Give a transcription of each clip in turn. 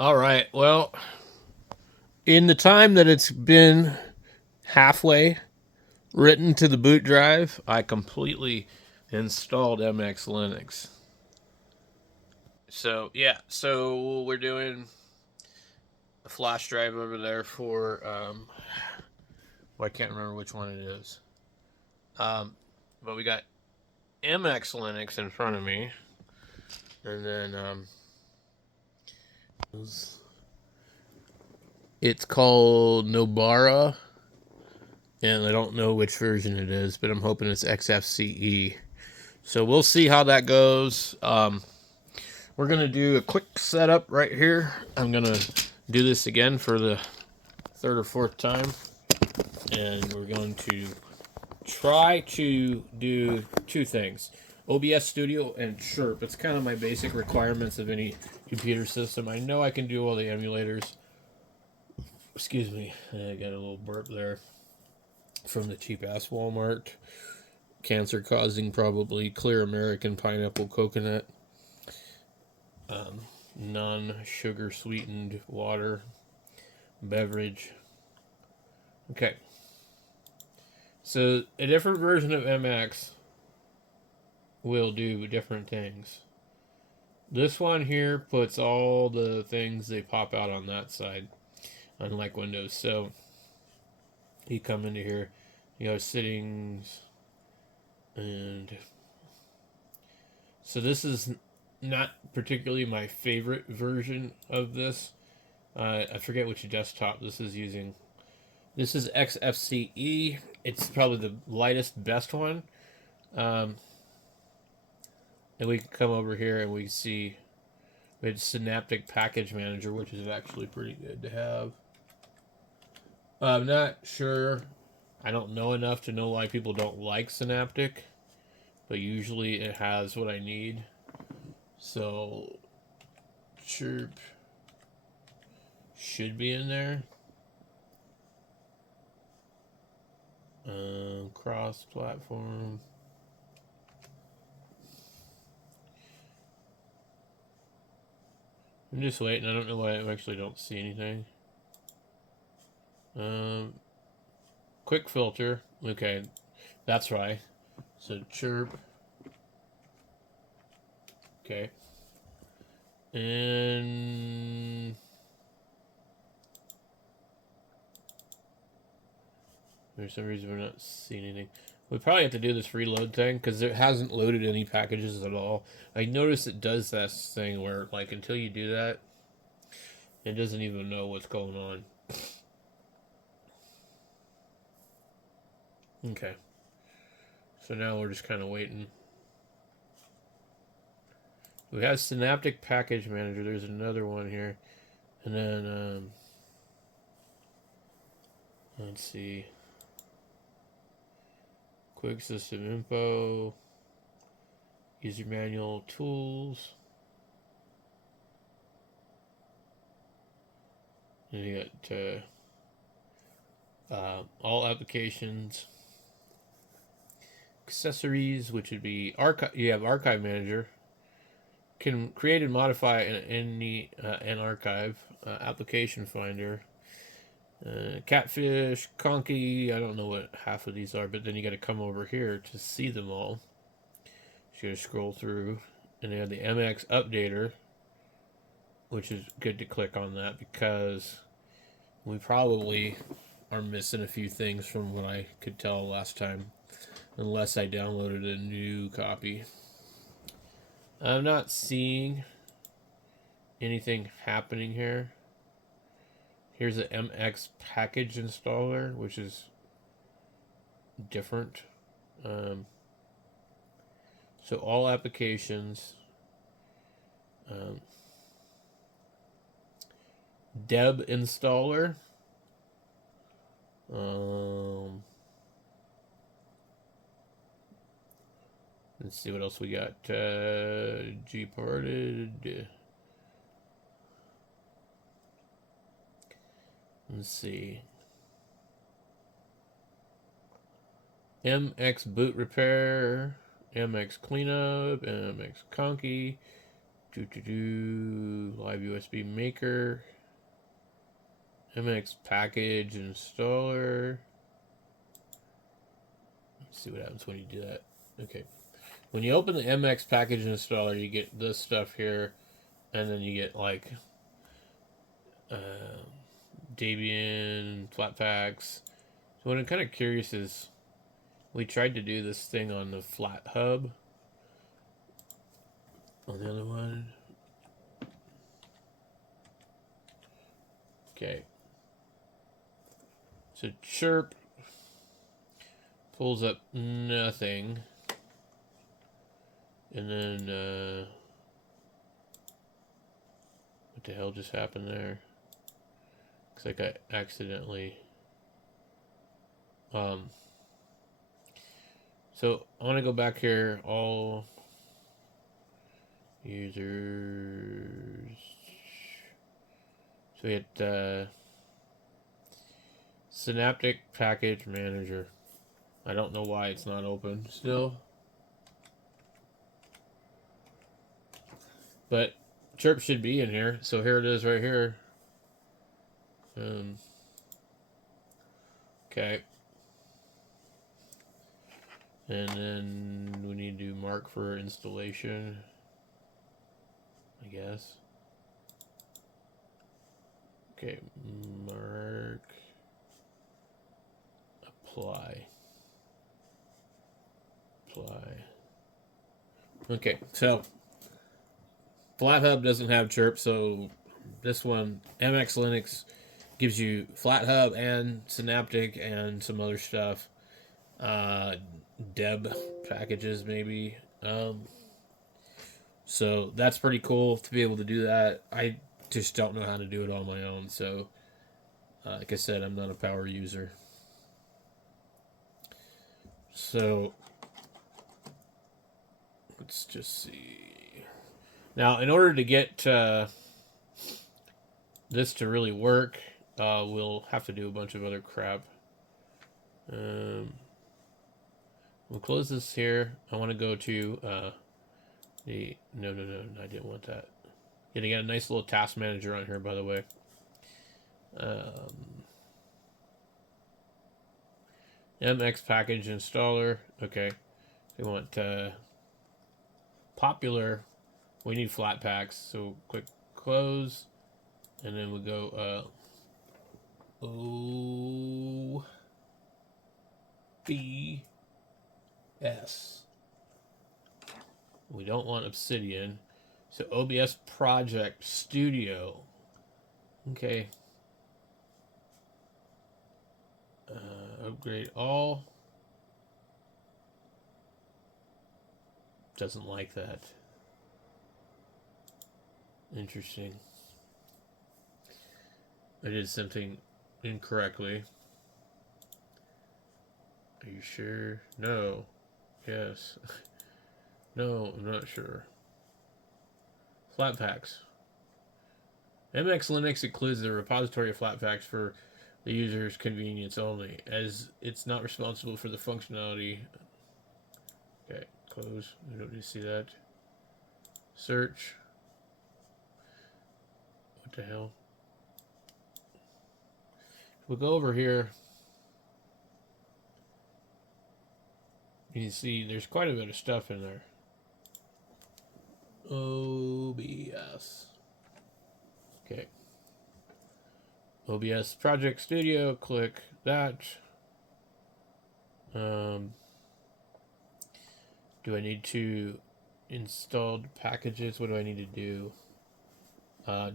All right. Well, in the time that it's been halfway written to the boot drive, I completely installed MX Linux. So we're doing a flash drive over there for well, I can't remember which one it is. Um, but we got MX Linux in front of me, and then it's called Nobara, and I don't know which version it is, but I'm hoping it's XFCE. So we'll see how that goes. We're going to do a quick setup right here. I'm going to do this again for the third or fourth time. And we're going to try to do two things. OBS Studio and Chirp. It's kind of my basic requirements of any computer system. I know I can do all the emulators. Excuse me, I got a little burp there from the cheap ass Walmart. Cancer causing, probably clear American pineapple coconut. Non sugar sweetened water beverage. Okay. So a different version of MX will do different things. This one here puts all the things they pop out on that side, unlike Windows. So you come into here, you go settings, and so this is not particularly my favorite version of this. I forget which desktop this is using. This is XFCE. It's probably the lightest, best one. Um, and we can come over here and we see we had Synaptic Package Manager, which is actually pretty good to have. I'm not sure. I don't know enough to know why people don't like Synaptic, but usually it has what I need. So, chirp should be in there. Cross platform. I'm just waiting. I don't know why I actually don't see anything. Quick filter. Okay, that's right. So chirp. Okay. And for some reason we're not seeing anything. We probably have to do this reload thing because it hasn't loaded any packages at all. I noticed it does that thing where, like, until you do that, it doesn't even know what's going on. Okay. So now we're just kind of waiting. We have Synaptic Package Manager. There's another one here. And then, let's see. Quick System Info. User Manual Tools. And you got all applications. Accessories, which would be archive. You have Archive Manager. Can create and modify an archive. Application Finder. Catfish, Conky. I don't know what half of these are, but then you got to come over here to see them all. So you got to scroll through, and they have the MX Updater, which is good to click on that because we probably are missing a few things from what I could tell last time, unless I downloaded a new copy. I'm not seeing anything happening here. Here's an MX package installer, which is different. So all applications, Deb installer. Let's see what else we got. Gparted. Let's see. MX boot repair, MX cleanup, MX conky, Live USB maker. MX package installer. Let's see what happens when you do that. Okay. When you open the MX package installer, you get this stuff here, and then you get like Debian, Flatpaks. So what I'm kind of curious is, we tried to do this thing on the Flat Hub. On the other one. Okay. So chirp pulls up nothing. And then, what the hell just happened there? Looks like I accidentally, so I want to go back here, all users. So we hit, Synaptic Package Manager. I don't know why it's not open still. But chirp should be in here. So here it is right here. Okay. And then we need to mark for installation, I guess. Okay, mark, apply. Okay, so FlatHub doesn't have chirp, so this one, MX Linux, gives you FlatHub and Synaptic and some other stuff. Deb packages maybe. So that's pretty cool to be able to do that. I just don't know how to do it on my own. So, like I said, I'm not a power user. So, let's just see. Now, in order to get this to really work, we'll have to do a bunch of other crap. We'll close this here. I want to go to the... No, I didn't want that. Yeah, they got a nice little task manager on here, by the way. MX package installer. Okay. We want popular. We need Flatpaks. So click close. And then we go OBS. We don't want Obsidian. So OBS Project Studio. Okay. Upgrade all. Doesn't like that. Interesting. I did something incorrectly. Are you sure? No. Yes. No, I'm not sure. Flatpaks. MX Linux includes the repository of Flatpaks for the user's convenience only, as it's not responsible for the functionality. Okay, close. We don't need to see that. Search. What the hell? We'll go over here. You can see there's quite a bit of stuff in there. OBS. Okay. OBS Project Studio. Click that. Do I need to install packages? What do I need to do?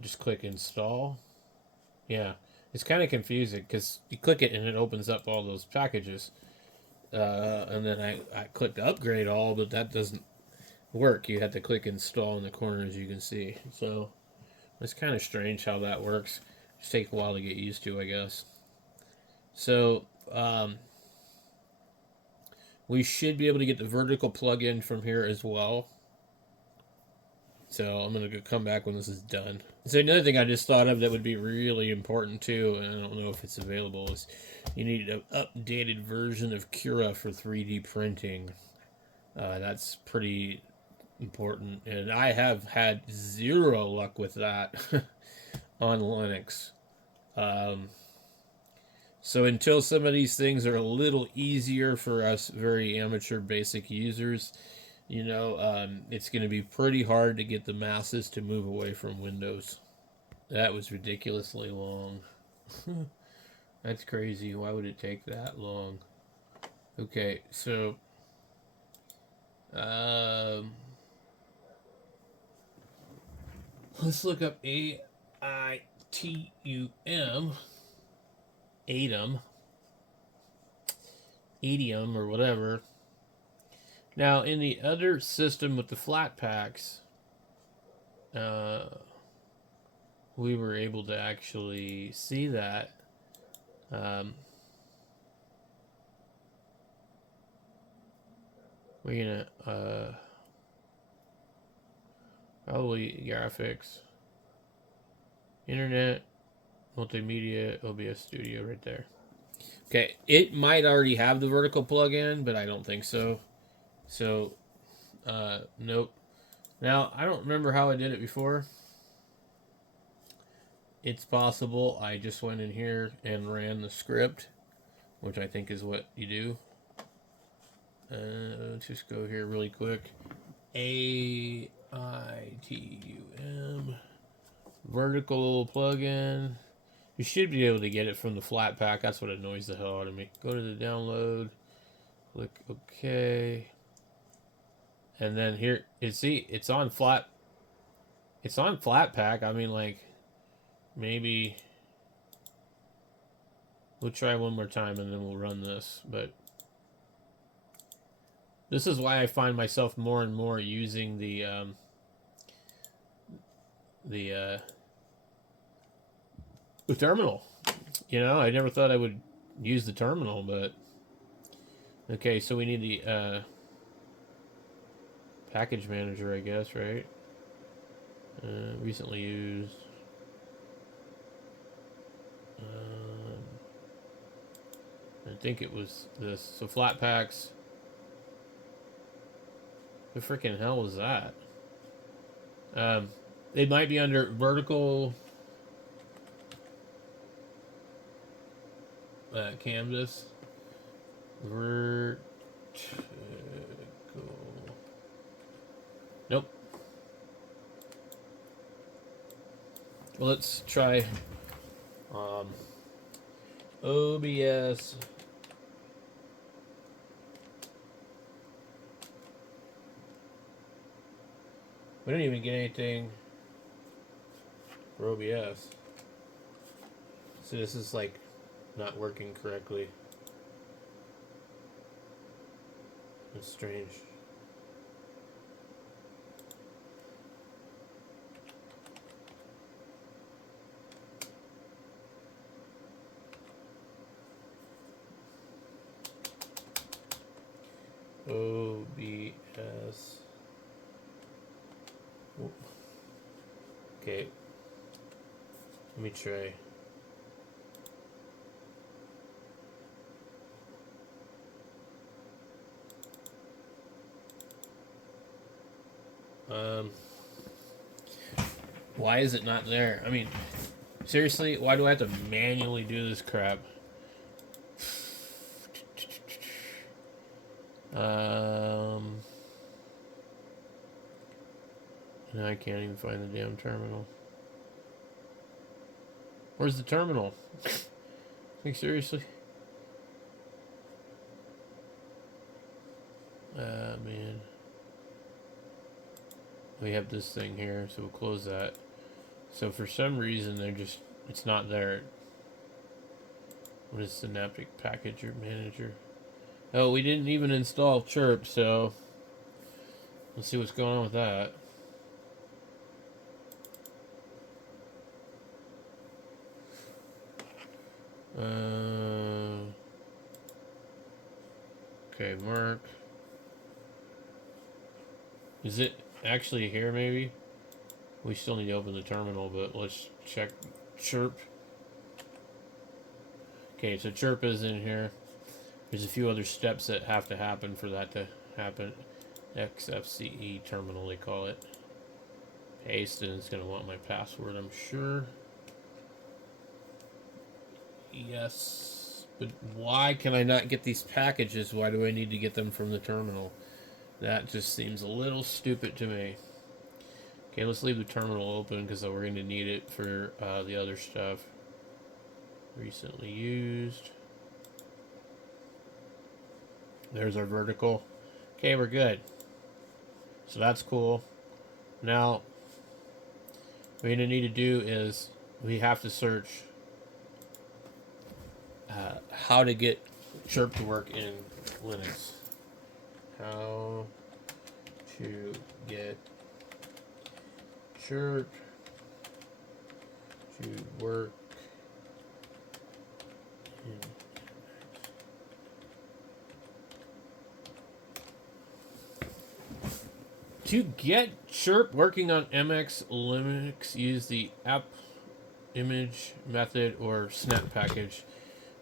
Just click install. Yeah. It's kind of confusing because you click it and it opens up all those packages. And then I clicked upgrade all, but that doesn't work. You have to click install in the corner, as you can see. So it's kind of strange how that works. Just take a while to get used to, I guess. So we should be able to get the vertical plugin from here as well. So I'm going to come back when this is done. So another thing I just thought of that would be really important too, and I don't know if it's available, is you need an updated version of Cura for 3D printing. That's pretty important, and I have had zero luck with that on Linux. Um, so until some of these things are a little easier for us very amateur basic users, it's going to be pretty hard to get the masses to move away from Windows. That was ridiculously long. That's crazy. Why would it take that long? Okay, so um, let's look up AITUM, ATUM, ATIUM, or whatever. Now, in the other system with the flat packs, uh, we were able to actually see that. We're gonna probably graphics, internet, multimedia, OBS Studio right there. Okay, it might already have the vertical plugin, but I don't think so. So, nope. Now, I don't remember how I did it before. It's possible I just went in here and ran the script, which I think is what you do. Let's just go here really quick. AITUM vertical plugin. You should be able to get it from the flat pack. That's what annoys the hell out of me. Go to the download, click OK, and then here it's on flat. It's on flat pack. I mean, like, maybe we'll try one more time and then we'll run this. But this is why I find myself more and more using the terminal. I never thought I would use the terminal, but okay. So we need the package manager, I guess, right? Recently used. I think it was this. So flat packs. The freaking hell was that? It might be under vertical canvas. Vertical. Nope. Well, let's try OBS. We don't even get anything for OBS. So this is like not working correctly. It's strange. OBS. Okay. Let me try. Why is it not there? I mean, seriously, why do I have to manually do this crap? No, I can't even find the damn terminal. Where's the terminal? Like, seriously? Man. We have this thing here, so we'll close that. So for some reason, it's not there. What is Synaptic Package Manager? Oh, we didn't even install Chirp, so let's see what's going on with that. Okay, Mark. Is it actually here, maybe? We still need to open the terminal, but let's check Chirp. Okay, so Chirp is in here. There's a few other steps that have to happen for that to happen. XFCE terminal, they call it. Paste, and it's going to want my password, I'm sure. Yes. But why can I not get these packages? Why do I need to get them from the terminal? That just seems a little stupid to me. Okay, let's leave the terminal open because we're going to need it for the other stuff. Recently used. There's our vertical. Okay, we're good. So that's cool. Now, what we're going to need to do is we have to search how to get chirp to work in Linux. How to get chirp to work in To get chirp working on MX Linux, use the app image method or snap package.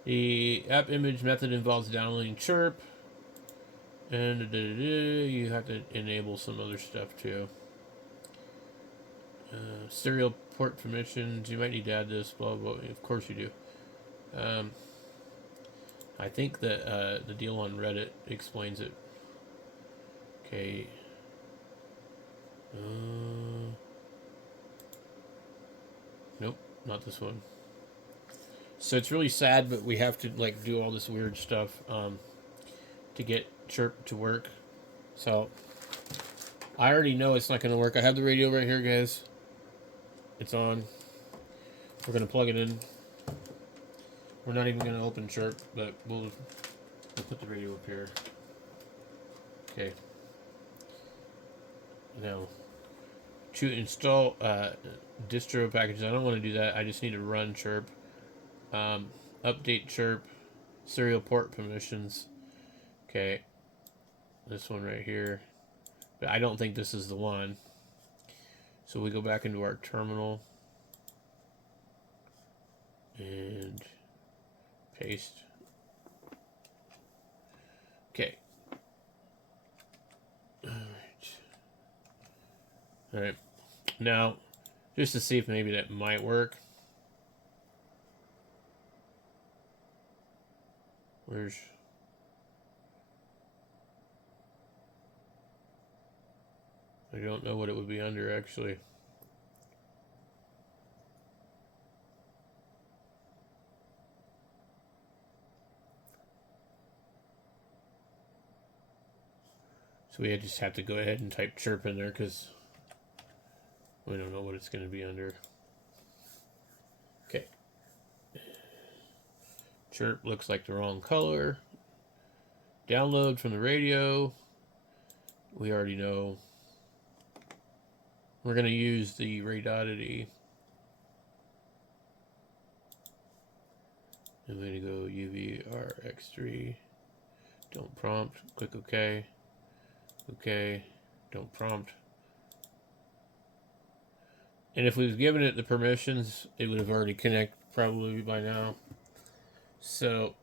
The app image method involves downloading chirp, and you have to enable some other stuff too. Serial port permissions, you might need to add this, blah, blah, blah. Of course you do. I think that the deal on Reddit explains it. Okay. Nope, not this one. So it's really sad, but we have to like do all this weird stuff to get chirp to work. So I already know it's not going to work. I have the radio right here, guys. It's on. We're going to plug it in. We're not even going to open chirp, but we'll put the radio up here. Okay. Now, to install distro packages, I don't want to do that. I just need to run chirp. Update chirp. Serial port permissions. Okay. This one right here. But I don't think this is the one. So we go back into our terminal. And paste. Okay. Alright. Now, just to see if maybe that might work. Where's... I don't know what it would be under, actually. So we just have to go ahead and type chirp in there because we don't know what it's going to be under. Okay. Chirp looks like the wrong color. Download from the radio. We already know. We're going to use the Radodity. I'm going to go UVRX3. Don't prompt. Click OK. OK. Don't prompt. And if we've given it the permissions, it would have already connected probably by now. So,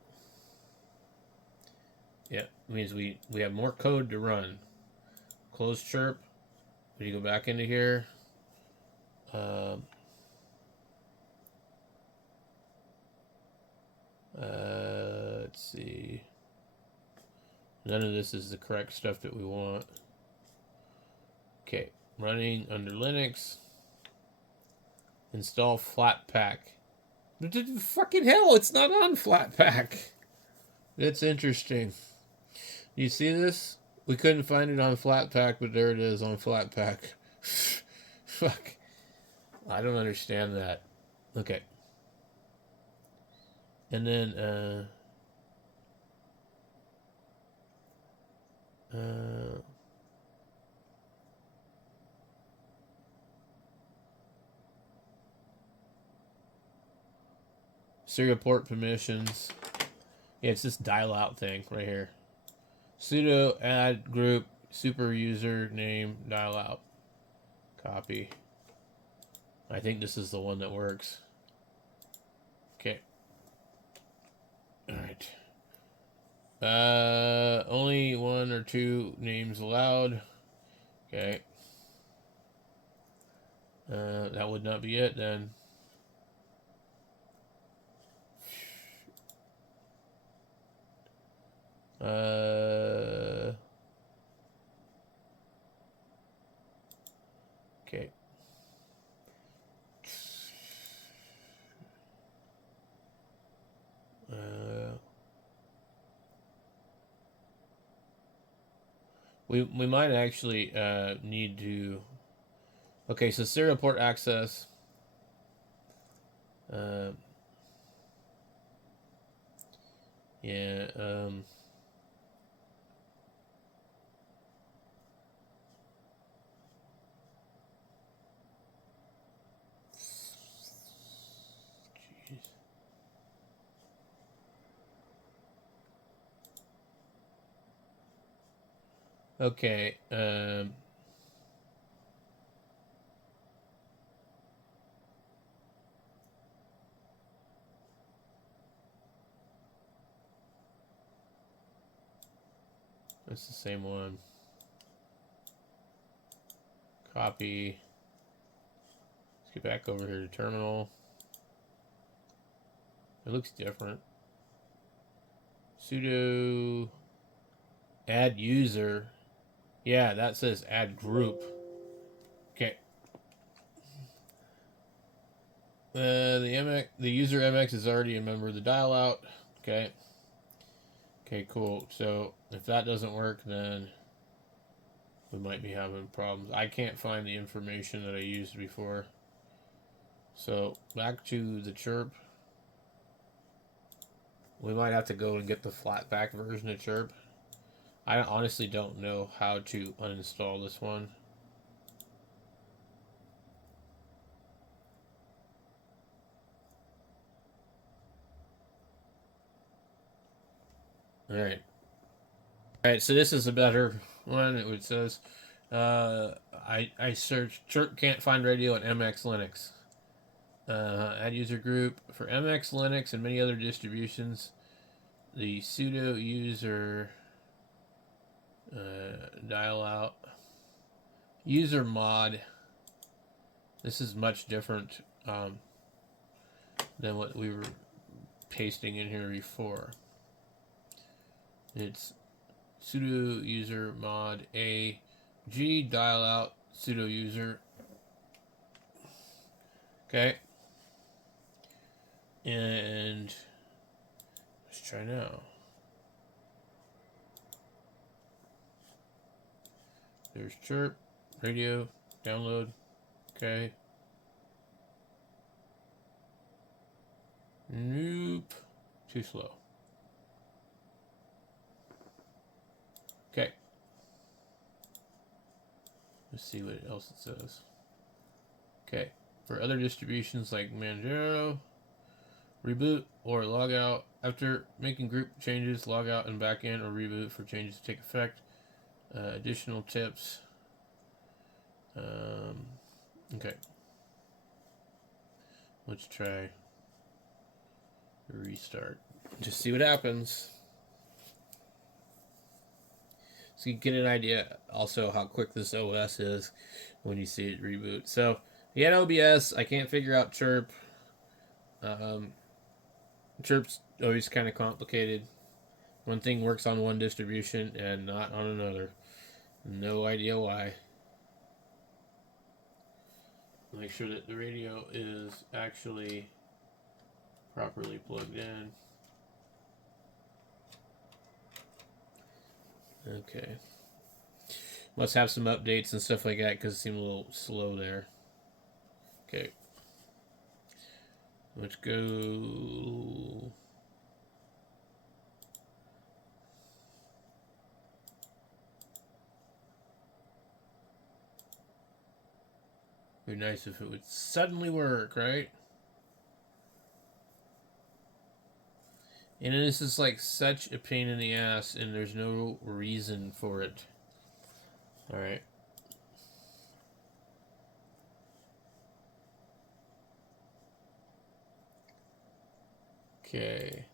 yeah, it means we have more code to run. Close chirp. When you go back into here, let's see. None of this is the correct stuff that we want. Okay, running under Linux. Install Flatpak. Fucking hell, it's not on Flatpak. That's interesting. You see this? We couldn't find it on Flatpak, but there it is on Flatpak. Fuck. I don't understand that. Okay. And then, serial port permissions. Yeah, it's this dial out thing right here. Sudo add group super user name dial out. Copy. I think this is the one that works. Okay. Alright. Only one or two names allowed. Okay. That would not be it then. Okay. We might actually need to. Okay, so serial port access. Uh, yeah. Jeez. Okay. It's the same one. Copy. Let's get back over here to terminal. It looks different. Sudo add user. Yeah, that says add group. Okay. The user MX is already a member of the dial out. Okay. Okay, cool. So if that doesn't work, then we might be having problems. I can't find the information that I used before. So back to the chirp. We might have to go and get the flatback version of chirp. I honestly don't know how to uninstall this one. Alright. Alright, so this is a better one. It says, I searched chirp can't find radio on MX Linux. Add user group. For MX Linux and many other distributions, the sudo user dial out user mod. This is much different than what we were pasting in here before. It's sudo user mod a g dial out sudo user. Okay. And let's try now. There's chirp, radio, download. Okay. Nope. Too slow. Okay. Let's see what else it says. Okay. For other distributions like Manjaro, reboot or log out. After making group changes, log out and back in or reboot for changes to take effect. Additional tips. Okay. Let's try restart. Just see what happens. So you get an idea also how quick this OS is when you see it reboot. So yeah, OBS, I can't figure out chirp. Chirp's always kind of complicated. One thing works on one distribution and not on another. No idea why. Make sure that the radio is actually properly plugged in. Okay. Must have some updates and stuff like that because it seemed a little slow there. Okay. Let's go. It'd be nice if it would suddenly work, right? And this is like such a pain in the ass, and there's no reason for it. Alright. Okay.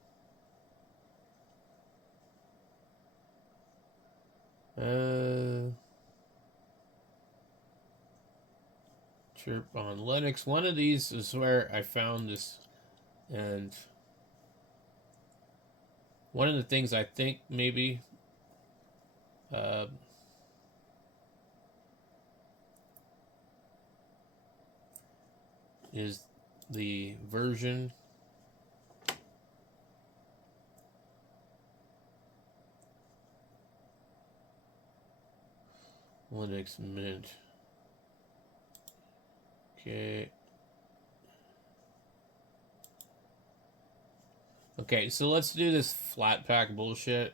Chirp on Linux. One of these is where I found this, and one of the things I think maybe is the version Linux Mint. Okay. Okay, so let's do this flat pack bullshit.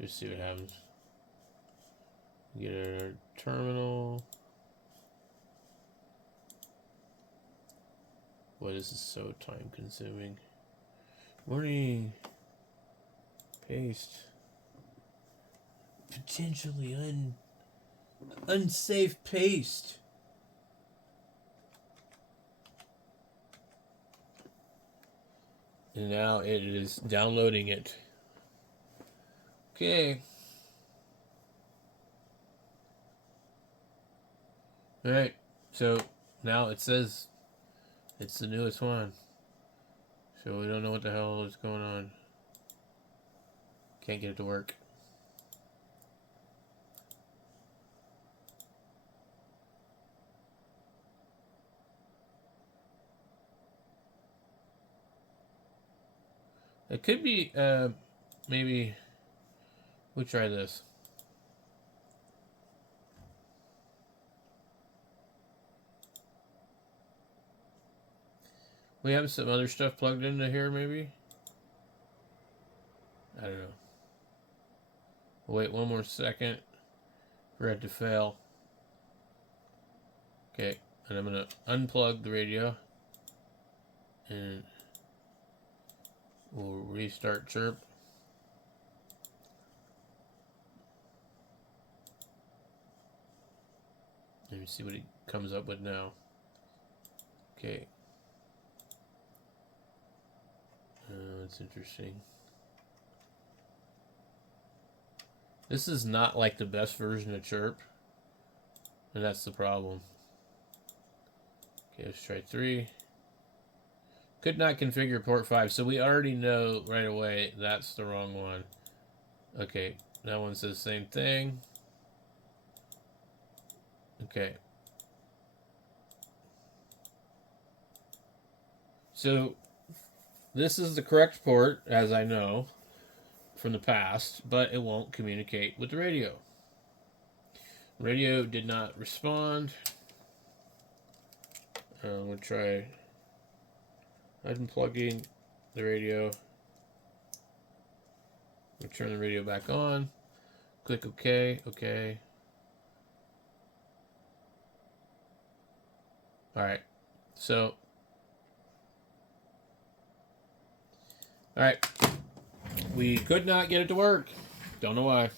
Just see what happens. Get our terminal. Boy, this is so time consuming. Warning. Paste. Potentially unsafe paste. And now it is downloading it. Okay. Alright. So now it says it's the newest one. So we don't know what the hell is going on. Can't get it to work. It could be, maybe we'll try this. We have some other stuff plugged into here, maybe? I don't know. Wait one more second for it to fail. Okay, and I'm gonna unplug the radio and we'll restart Chirp. Let me see what it comes up with now. Okay. That's interesting. This is not like the best version of Chirp, and that's the problem. Okay, let's try 3. Could not configure port 5, so we already know right away that's the wrong one. Okay, that one says same thing. Okay. So this is the correct port, as I know from the past, but it won't communicate with the radio. Radio did not respond. We'll try unplugging the radio. We'll turn the radio back on. Click OK. OK. Alright. So. Alright. We could not get it to work. Don't know why.